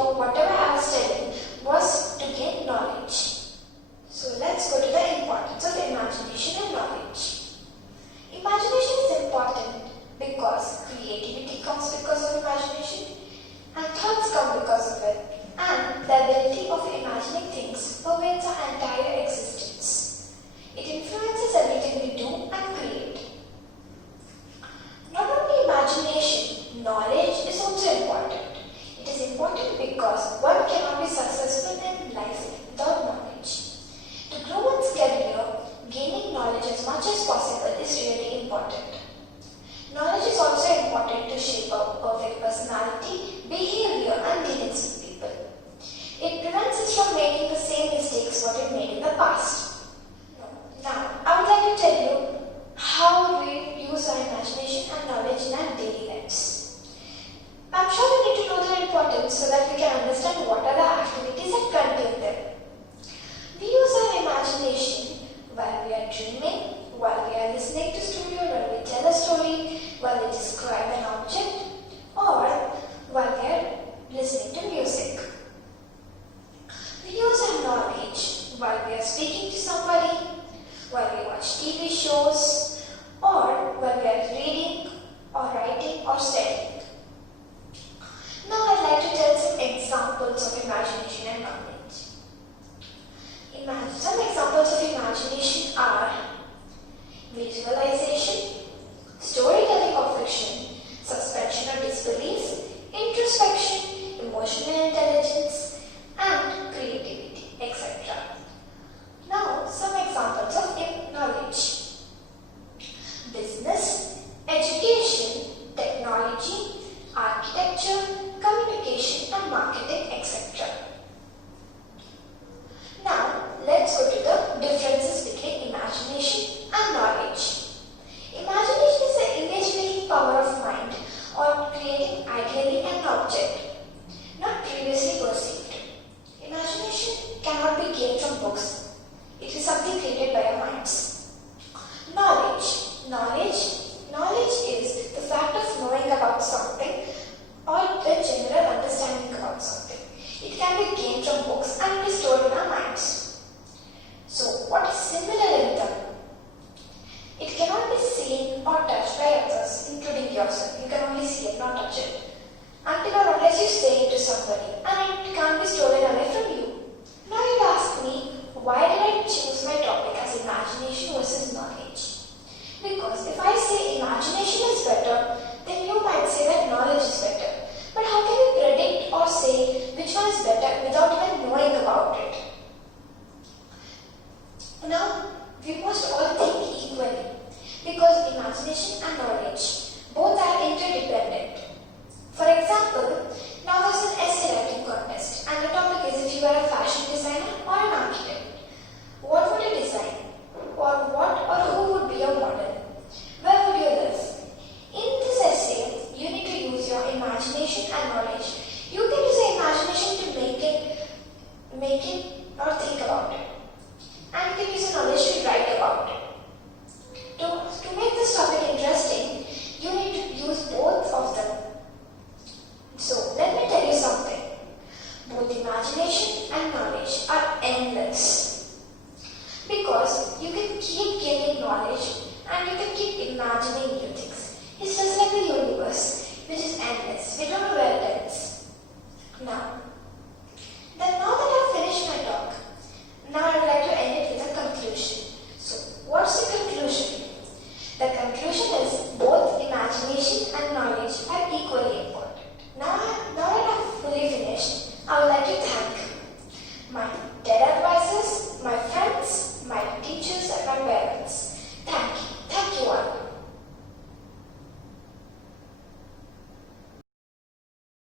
whatever I was telling was to gain knowledge. So let's go to the importance of imagination and knowledge. Imagination is important because creativity comes because of imagination and thoughts come because of it, and the ability of imagining things pervades our entire existence. It influences everything we do and create. Not only imagination, knowledge is also important. It is important because one cannot be successful in life without knowledge. To grow one's career, gaining knowledge as much as possible is really important. Knowledge is also important to shape our perfect personality, behavior, and dealings with people. It prevents us from making the same mistakes what we made in the past. Now, I would like to tell you how we use our imagination and knowledge in our daily lives. I'm sure we need to know their importance so that we can understand what are the activities that contain them. We use our imagination while we are dreaming, while we are listening to story, or while we tell a story, while we describe an object, or while we are listening to music. We use our knowledge while we are speaking to somebody, while we watch TV shows, or while we are reading, or writing, or studying. Now I'd like to tell some examples of imagination and knowledge. Some examples of imagination are visualization, storytelling of fiction, suspension or disbelief, introspection